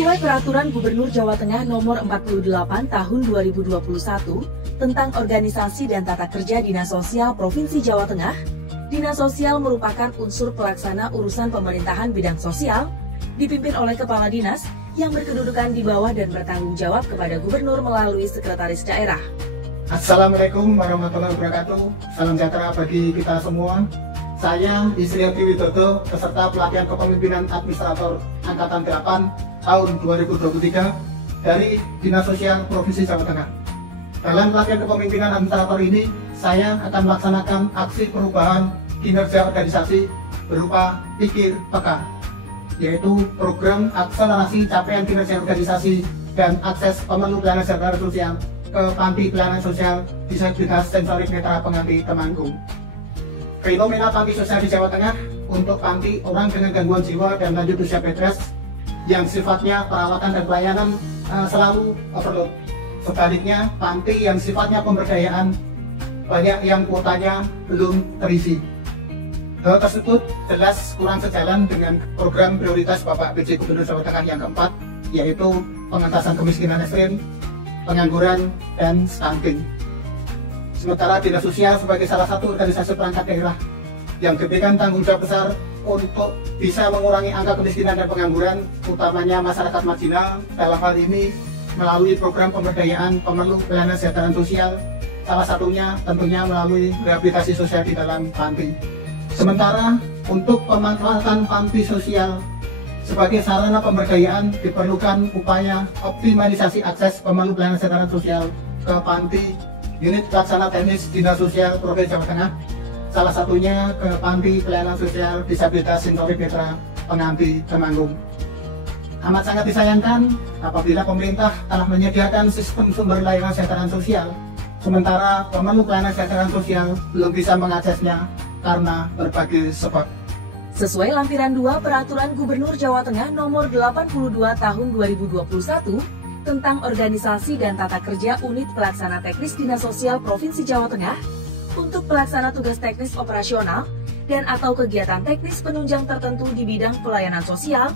Sesuai Peraturan Gubernur Jawa Tengah Nomor 48 Tahun 2021 tentang Organisasi dan Tata Kerja Dinas Sosial Provinsi Jawa Tengah, Dinas Sosial merupakan unsur pelaksana urusan pemerintahan bidang sosial, dipimpin oleh Kepala Dinas yang berkedudukan di bawah dan bertanggung jawab kepada Gubernur melalui Sekretaris Daerah. Assalamualaikum warahmatullahi wabarakatuh. Salam sejahtera bagi kita semua. Saya Isriati Widodo, peserta pelatihan kepemimpinan administrator Angkatan 8 tahun 2023 dari Dinas Sosial Provinsi Jawa Tengah. Dalam pelatihan kepemimpinan administrator ini, saya akan melaksanakan aksi perubahan kinerja organisasi berupa pikir peka, yaitu program akselerasi capaian kinerja organisasi dan akses pemenuh pelayanan sejahtera sosial ke panti pelayanan sosial disabilitas sensorik netra Penganti Temanggung. Fenomena panti sosial di Jawa Tengah untuk panti orang dengan gangguan jiwa dan lanjut usia pedes yang sifatnya perawatan dan pelayanan selalu overload. Sebaliknya, panti yang sifatnya pemberdayaan banyak yang kuotanya belum terisi. Hal tersebut jelas kurang sejalan dengan program prioritas Bapak PJ Gubernur Jawa Tengah yang keempat, yaitu pengentasan kemiskinan ekstrim, pengangguran, dan stunting. Sementara Dinas Sosial sebagai salah satu organisasi perangkat daerah yang diberikan tanggung jawab besar untuk bisa mengurangi angka kemiskinan dan pengangguran, utamanya masyarakat marginal, dalam hal ini melalui program pemberdayaan pemenuh pelayanan kesejahteraan sosial, salah satunya tentunya melalui rehabilitasi sosial di dalam panti. Sementara untuk pemanfaatan panti sosial sebagai sarana pemberdayaan diperlukan upaya optimalisasi akses pemenuh pelayanan kesejahteraan sosial ke panti unit pelaksana teknis Dinas Sosial Provinsi Jawa Tengah, salah satunya ke panti pelayanan sosial disabilitas sensorik netra Penganti Temanggung. Amat sangat disayangkan apabila pemerintah telah menyediakan sistem sumber layanan kesejahteraan sosial, sementara pemenuh pelayanan kesejahteraan sosial belum bisa mengaksesnya karena berbagai sebab. Sesuai lampiran 2 Peraturan Gubernur Jawa Tengah Nomor 82 Tahun 2021 tentang Organisasi dan Tata Kerja Unit Pelaksana Teknis Dinas Sosial Provinsi Jawa Tengah untuk pelaksana tugas teknis operasional dan atau kegiatan teknis penunjang tertentu di bidang pelayanan sosial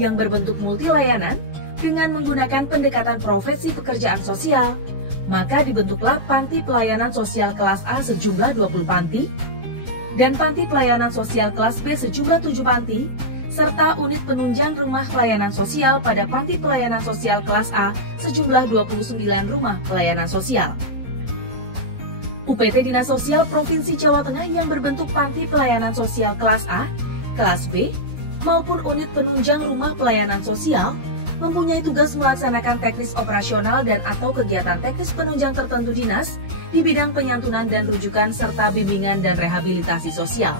yang berbentuk multi layanan dengan menggunakan pendekatan profesi pekerjaan sosial, maka dibentuklah Panti Pelayanan Sosial Kelas A sejumlah 20 panti dan Panti Pelayanan Sosial Kelas B sejumlah 7 panti, serta unit penunjang rumah pelayanan sosial pada Panti Pelayanan Sosial Kelas A sejumlah 29 rumah pelayanan sosial. UPT Dinas Sosial Provinsi Jawa Tengah yang berbentuk Panti Pelayanan Sosial Kelas A, Kelas B, maupun unit penunjang rumah pelayanan sosial mempunyai tugas melaksanakan teknis operasional dan atau kegiatan teknis penunjang tertentu dinas di bidang penyantunan dan rujukan serta bimbingan dan rehabilitasi sosial.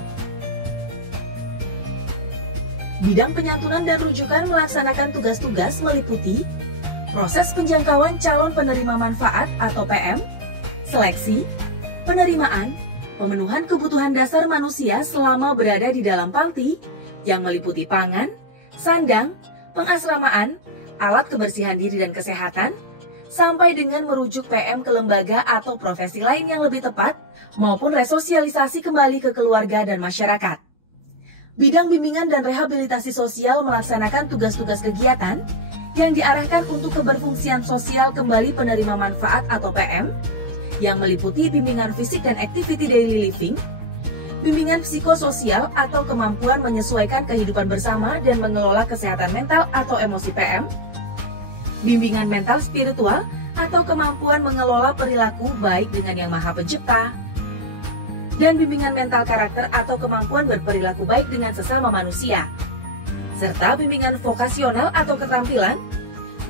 Bidang penyantunan dan rujukan melaksanakan tugas-tugas meliputi proses penjangkauan calon penerima manfaat atau PM, seleksi, penerimaan, pemenuhan kebutuhan dasar manusia selama berada di dalam panti yang meliputi pangan, sandang, pengasramaan, alat kebersihan diri dan kesehatan, sampai dengan merujuk PM ke lembaga atau profesi lain yang lebih tepat, maupun resosialisasi kembali ke keluarga dan masyarakat. Bidang bimbingan dan rehabilitasi sosial melaksanakan tugas-tugas kegiatan yang diarahkan untuk keberfungsian sosial kembali penerima manfaat atau PM, yang meliputi bimbingan fisik dan activity daily living, bimbingan psikososial atau kemampuan menyesuaikan kehidupan bersama dan mengelola kesehatan mental atau emosi PM, bimbingan mental spiritual atau kemampuan mengelola perilaku baik dengan Yang Maha Pencipta, dan bimbingan mental karakter atau kemampuan berperilaku baik dengan sesama manusia, serta bimbingan vokasional atau keterampilan,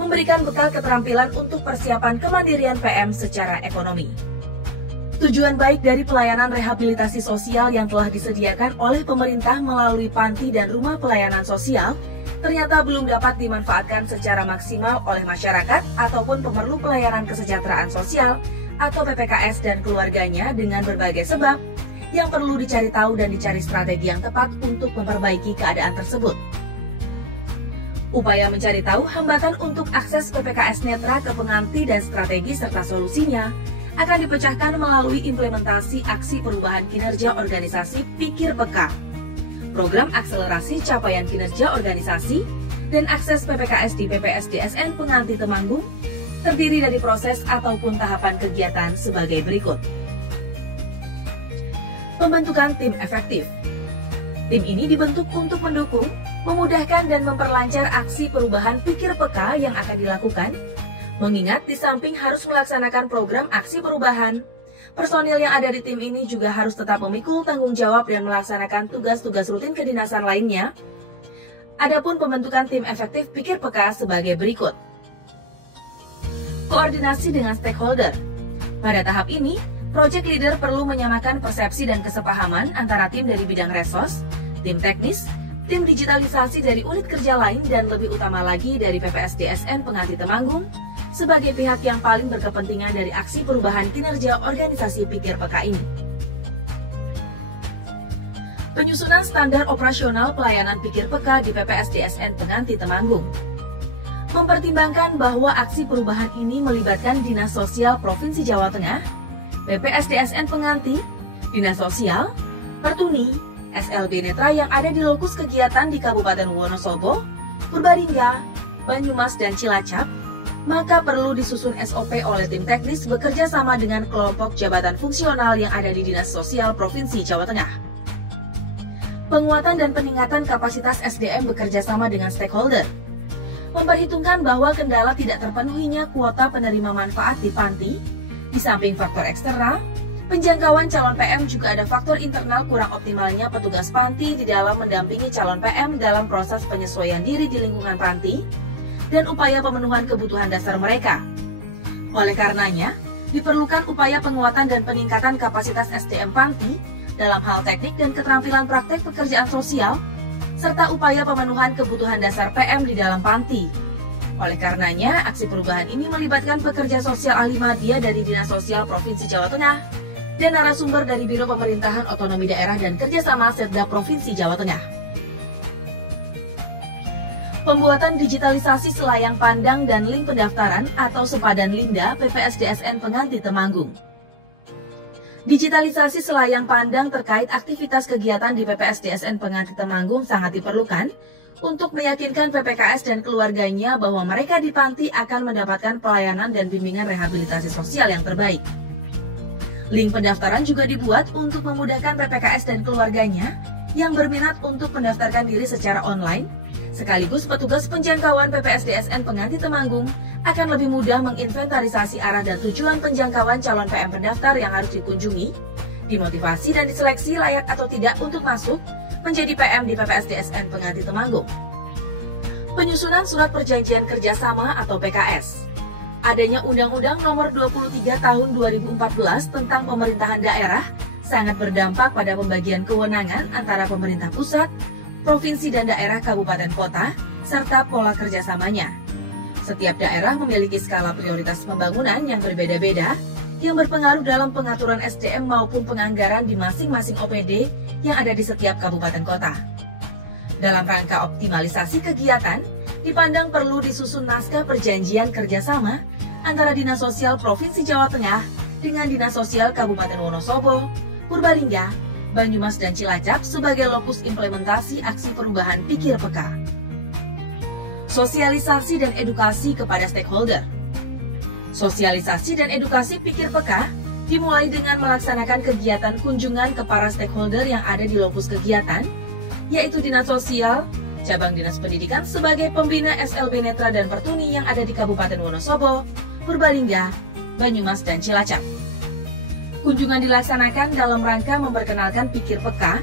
memberikan bekal keterampilan untuk persiapan kemandirian PM secara ekonomi. Tujuan baik dari pelayanan rehabilitasi sosial yang telah disediakan oleh pemerintah melalui panti dan rumah pelayanan sosial ternyata belum dapat dimanfaatkan secara maksimal oleh masyarakat ataupun pemerlu pelayanan kesejahteraan sosial atau PPKS dan keluarganya dengan berbagai sebab yang perlu dicari tahu dan dicari strategi yang tepat untuk memperbaiki keadaan tersebut. Upaya mencari tahu hambatan untuk akses PPKS netra ke penganti dan strategi serta solusinya akan dipecahkan melalui implementasi aksi perubahan kinerja organisasi Pikir Peka, program akselerasi capaian kinerja organisasi dan akses PPKS di PPSDSN Penganti Temanggung terdiri dari proses ataupun tahapan kegiatan sebagai berikut. Pembentukan tim efektif. Tim ini dibentuk untuk mendukung, memudahkan dan memperlancar aksi perubahan pikir peka yang akan dilakukan, mengingat di samping harus melaksanakan program aksi perubahan, personil yang ada di tim ini juga harus tetap memikul tanggung jawab dan melaksanakan tugas-tugas rutin kedinasan lainnya. Adapun pembentukan tim efektif pikir peka sebagai berikut. Koordinasi dengan stakeholder. Pada tahap ini, project leader perlu menyamakan persepsi dan kesepahaman antara tim dari bidang resos, tim teknis, tim digitalisasi dari unit kerja lain, dan lebih utama lagi dari PPSDSN Penganti Temanggung sebagai pihak yang paling berkepentingan dari aksi perubahan kinerja organisasi pikir peka ini. Penyusunan standar operasional pelayanan pikir peka di PPSDSN Penganti Temanggung. Mempertimbangkan bahwa aksi perubahan ini melibatkan Dinas Sosial Provinsi Jawa Tengah, PPSDSN Penganti, Dinas Sosial, Pertuni, SLB Netra yang ada di lokus kegiatan di Kabupaten Wonosobo, Purbalingga, Banyumas, dan Cilacap, maka perlu disusun SOP oleh tim teknis bekerja sama dengan kelompok jabatan fungsional yang ada di Dinas Sosial Provinsi Jawa Tengah. Penguatan dan peningkatan kapasitas SDM bekerja sama dengan stakeholder. Memperhitungkan bahwa kendala tidak terpenuhinya kuota penerima manfaat di panti, di samping faktor eksternal, penjangkauan calon PM juga ada faktor internal kurang optimalnya petugas panti di dalam mendampingi calon PM dalam proses penyesuaian diri di lingkungan panti, dan upaya pemenuhan kebutuhan dasar mereka. Oleh karenanya, diperlukan upaya penguatan dan peningkatan kapasitas SDM panti dalam hal teknik dan keterampilan praktek pekerjaan sosial, serta upaya pemenuhan kebutuhan dasar PM di dalam panti. Oleh karenanya, aksi perubahan ini melibatkan pekerja sosial ahli media dari Dinas Sosial Provinsi Jawa Tengah dan narasumber dari Biro Pemerintahan Otonomi Daerah dan Kerjasama Setda Provinsi Jawa Tengah. Pembuatan digitalisasi selayang pandang dan link pendaftaran atau Sepadan Linda PPSDSN Penganti Temanggung. Digitalisasi selayang pandang terkait aktivitas kegiatan di PPSDSN Penganti Temanggung sangat diperlukan untuk meyakinkan PPKS dan keluarganya bahwa mereka di panti akan mendapatkan pelayanan dan bimbingan rehabilitasi sosial yang terbaik. Link pendaftaran juga dibuat untuk memudahkan PPKS dan keluarganya yang berminat untuk mendaftarkan diri secara online, sekaligus petugas penjangkauan PPSDSN Penganti Temanggung akan lebih mudah menginventarisasi arah dan tujuan penjangkauan calon PM pendaftar yang harus dikunjungi, dimotivasi dan diseleksi layak atau tidak untuk masuk menjadi PM di PPSDSN Penganti Temanggung. Penyusunan Surat Perjanjian Kerjasama atau PKS. Adanya Undang-Undang Nomor 23 Tahun 2014 tentang Pemerintahan Daerah sangat berdampak pada pembagian kewenangan antara pemerintah pusat, provinsi dan daerah kabupaten kota, serta pola kerjasamanya. Setiap daerah memiliki skala prioritas pembangunan yang berbeda-beda, yang berpengaruh dalam pengaturan SDM maupun penganggaran di masing-masing OPD yang ada di setiap kabupaten kota. Dalam rangka optimalisasi kegiatan, dipandang perlu disusun naskah perjanjian kerjasama antara Dinas Sosial Provinsi Jawa Tengah dengan Dinas Sosial Kabupaten Wonosobo, Purbalingga, Banyumas, dan Cilacap sebagai lokus implementasi aksi perubahan pikir peka. Sosialisasi dan edukasi kepada stakeholder. Sosialisasi dan edukasi pikir peka dimulai dengan melaksanakan kegiatan kunjungan ke para stakeholder yang ada di lokus kegiatan, yaitu Dinas Sosial, Cabang Dinas Pendidikan sebagai pembina SLB Netra dan Pertuni yang ada di Kabupaten Wonosobo, Purbalingga, Banyumas, dan Cilacap. Kunjungan dilaksanakan dalam rangka memperkenalkan pikir peka,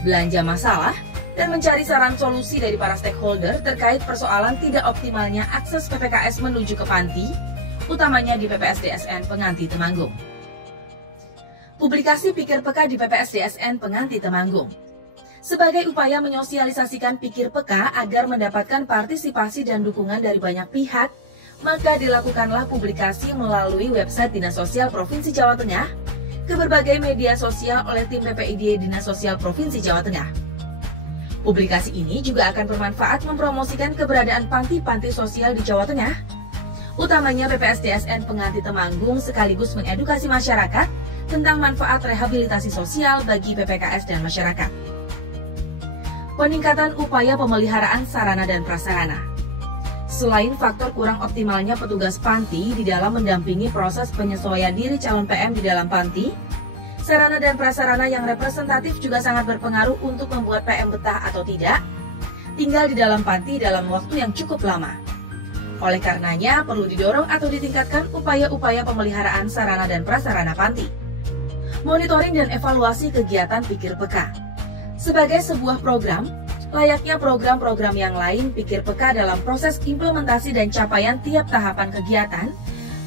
belanja masalah, dan mencari saran solusi dari para stakeholder terkait persoalan tidak optimalnya akses PPKS menuju ke panti, utamanya di PPSDSN Penganti Temanggung. Publikasi pikir peka di PPSDSN Penganti Temanggung. Sebagai upaya menyosialisasikan pikir peka agar mendapatkan partisipasi dan dukungan dari banyak pihak, maka dilakukanlah publikasi melalui website Dinas Sosial Provinsi Jawa Tengah ke berbagai media sosial oleh tim PPID Dinas Sosial Provinsi Jawa Tengah. Publikasi ini juga akan bermanfaat mempromosikan keberadaan panti-panti sosial di Jawa Tengah, utamanya PPSDSN Penganti Temanggung, sekaligus mengedukasi masyarakat tentang manfaat rehabilitasi sosial bagi PPKS dan masyarakat. peningkatan upaya pemeliharaan sarana dan prasarana. Selain faktor kurang optimalnya petugas panti di dalam mendampingi proses penyesuaian diri calon PM di dalam panti, sarana dan prasarana yang representatif juga sangat berpengaruh untuk membuat PM betah atau tidak tinggal di dalam panti dalam waktu yang cukup lama. Oleh karenanya, perlu didorong atau ditingkatkan upaya-upaya pemeliharaan sarana dan prasarana panti. Monitoring dan evaluasi kegiatan Pikir Peka. Sebagai sebuah program, layaknya program-program yang lain, Pikir Peka dalam proses implementasi dan capaian tiap tahapan kegiatan,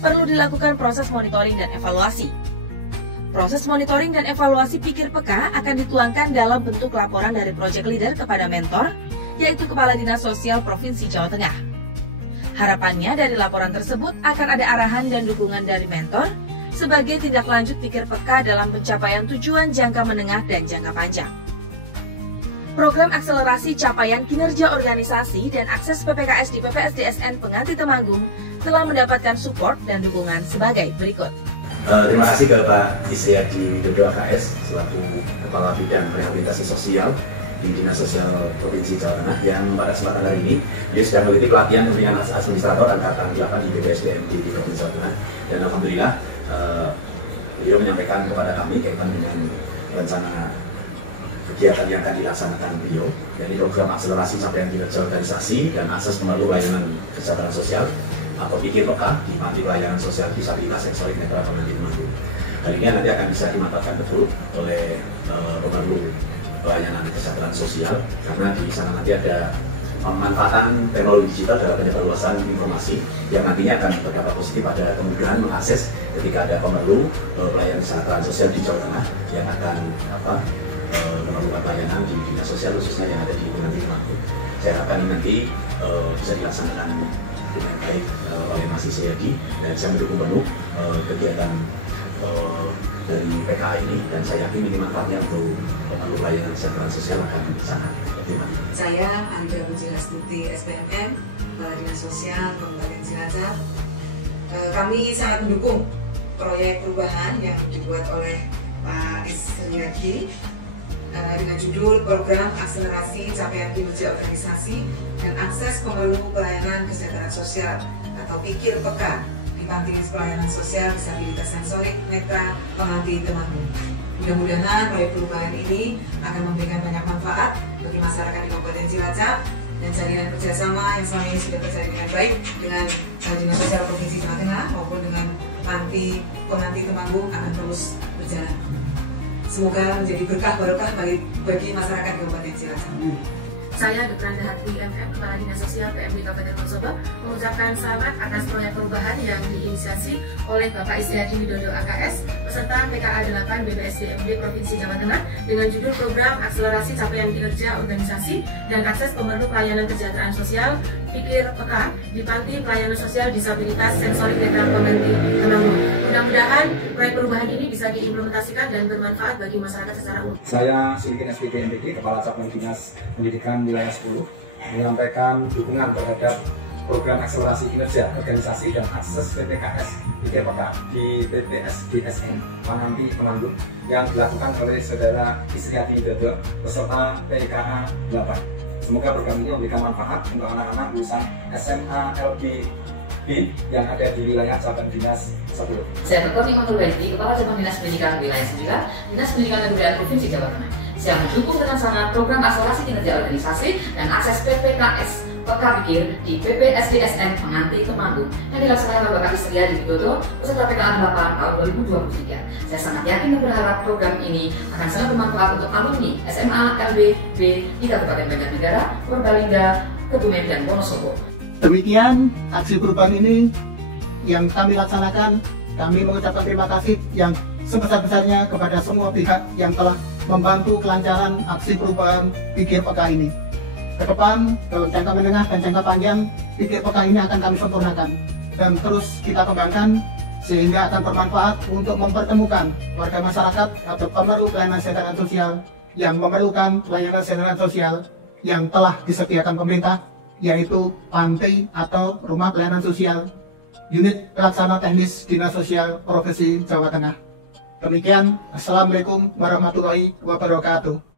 perlu dilakukan proses monitoring dan evaluasi. Proses monitoring dan evaluasi Pikir Peka akan dituangkan dalam bentuk laporan dari project leader kepada mentor, yaitu Kepala Dinas Sosial Provinsi Jawa Tengah. Harapannya dari laporan tersebut akan ada arahan dan dukungan dari mentor sebagai tindak lanjut Pikir Peka dalam pencapaian tujuan jangka menengah dan jangka panjang. Program akselerasi capaian kinerja organisasi dan akses PPKS di PPSDSN Penganti Temanggung telah mendapatkan support dan dukungan sebagai berikut. Terima kasih ke Pak Isriadi Widodo AKS selaku Kepala Bidang Rehabilitasi Sosial di Dinas Sosial Provinsi Jawa Tengah yang pada kesempatan hari ini dia sedang mengikuti pelatihan pembinaan administrator angkatan 8 di BPSDMD di Provinsi Jawa Tengah, dan alhamdulillah beliau menyampaikan kepada kami kaitan dengan rencana kegiatan yang akan dilaksanakan beliau, yakni program akselerasi capaian kinerja organisasi dan akses pemerlu layanan kesejahteraan sosial atau Pikir Peka di Panti Pelayanan Sosial Disabilitas Sensorik Netra Penganti Temanggung. Hal ini nanti akan bisa dimantapkan betul oleh pemerlu pelayanan kesejahteraan sosial, karena di sana nanti ada pemanfaatan teknologi digital dalam penyebarluasan informasi yang nantinya akan berdampak positif pada kemudahan mengakses ketika ada pemerlu pelayanan kesejahteraan sosial di Jawa Tengah yang akan memerlukan pelayanan di dinas sosial khususnya yang ada di Penganti Temanggung. Saya harapkan ini nanti bisa dilaksanakan dengan baik oleh Mas Isriadi, dan saya mendukung penuh kegiatan dari PKA ini, dan saya yakin ini manfaatnya untuk pemerlu pelayanan kesejahteraan sosial akan sangat optimal. Saya Anda Pujiastuti SPMM, Kepala Dinas Sosial Kabupaten Cilacap. Kami sangat mendukung proyek perubahan yang dibuat oleh Pak Isriadi dengan judul Program Akselerasi Capaian Kinerja Organisasi dan Akses Pemerlu Pelayanan Kesejahteraan Sosial atau Pikir Peka di Panti Pelayanan Sosial Disabilitas Sensorik Netra Penganti Temanggung. Mudah-mudahan proyek perubahan ini akan memberikan banyak manfaat bagi masyarakat di Kabupaten Cilacap, dan jalinan kerjasama yang selama ini sudah terjalin dengan baik dengan Dinas Sosial Provinsi Jawa Tengah maupun dengan Panti Penganti Temanggung akan terus berjalan. Semoga menjadi berkah barokah bagi masyarakat Kabupaten Cilacap. Saya Dr. Handahati MM, Kepala Dinas Sosial PMD Kabupaten Wonosobo, mengucapkan selamat atas proyek perubahan yang diinisiasi oleh Bapak Isriadi Widodo AKS beserta PKA 8 BPSDMD Provinsi Jawa Tengah dengan judul Program Akselerasi Capaian Kinerja Organisasi dan Akses Pemerlu Pelayanan Kesejahteraan Sosial Pikir Peka di Panti Pelayanan Sosial Disabilitas Sensorik Netra Penganti Temanggung. Mudah-mudahan proyek perubahan ini bisa diimplementasikan dan bermanfaat bagi masyarakat secara umum. Saya Sulikin SPDMPD, Kepala Cabang Dinas Pendidikan Wilayah 10, menyampaikan dukungan terhadap program akselerasi kinerja organisasi dan akses PPKS Pikir Peka di PPSDSN Penganti Temanggung yang dilakukan oleh Saudara Isriadi Widodo beserta PKA 8. Semoga program ini memberikan manfaat untuk anak-anak lulusan SMA LBB yang ada di wilayah Cabang Dinas 10. Saya Dr. Iman Nurbaiti, Kepala Cabang Dinas Pendidikan Wilayah 9, Dinas Pendidikan dan Kebudayaan Provinsi Jawa Tengah. Saya mendukung dengan sangat program akselerasi kinerja organisasi dan akses PPKS Peka Pikir di PPSDSN Penganti Temanggung yang dilaksanakan oleh Bapak Isriadi Widodo beserta PKA 8 tahun 2023. Saya sangat yakin dan berharap program ini akan sangat bermanfaat untuk alumni SMA LBB di Kabupaten Banjarnegara, Purbalingga, Kebumen, dan Wonosobo. Demikian aksi perubahan ini yang kami laksanakan. Kami mengucapkan terima kasih yang sebesar-besarnya kepada semua pihak yang telah membantu kelancaran aksi perubahan Pikir Peka ini. Ke depan, dalam jangka menengah dan jangka panjang, Pikir Peka ini akan kami sempurnakan dan terus kita kembangkan sehingga akan bermanfaat untuk mempertemukan warga masyarakat atau pemerlu pelayanan kesejahteraan sosial yang memerlukan pelayanan kesejahteraan sosial yang telah disediakan pemerintah, yaitu panti atau rumah pelayanan sosial unit pelaksana teknis Dinas Sosial Provinsi Jawa Tengah. Demikian, Assalamualaikum warahmatullahi wabarakatuh.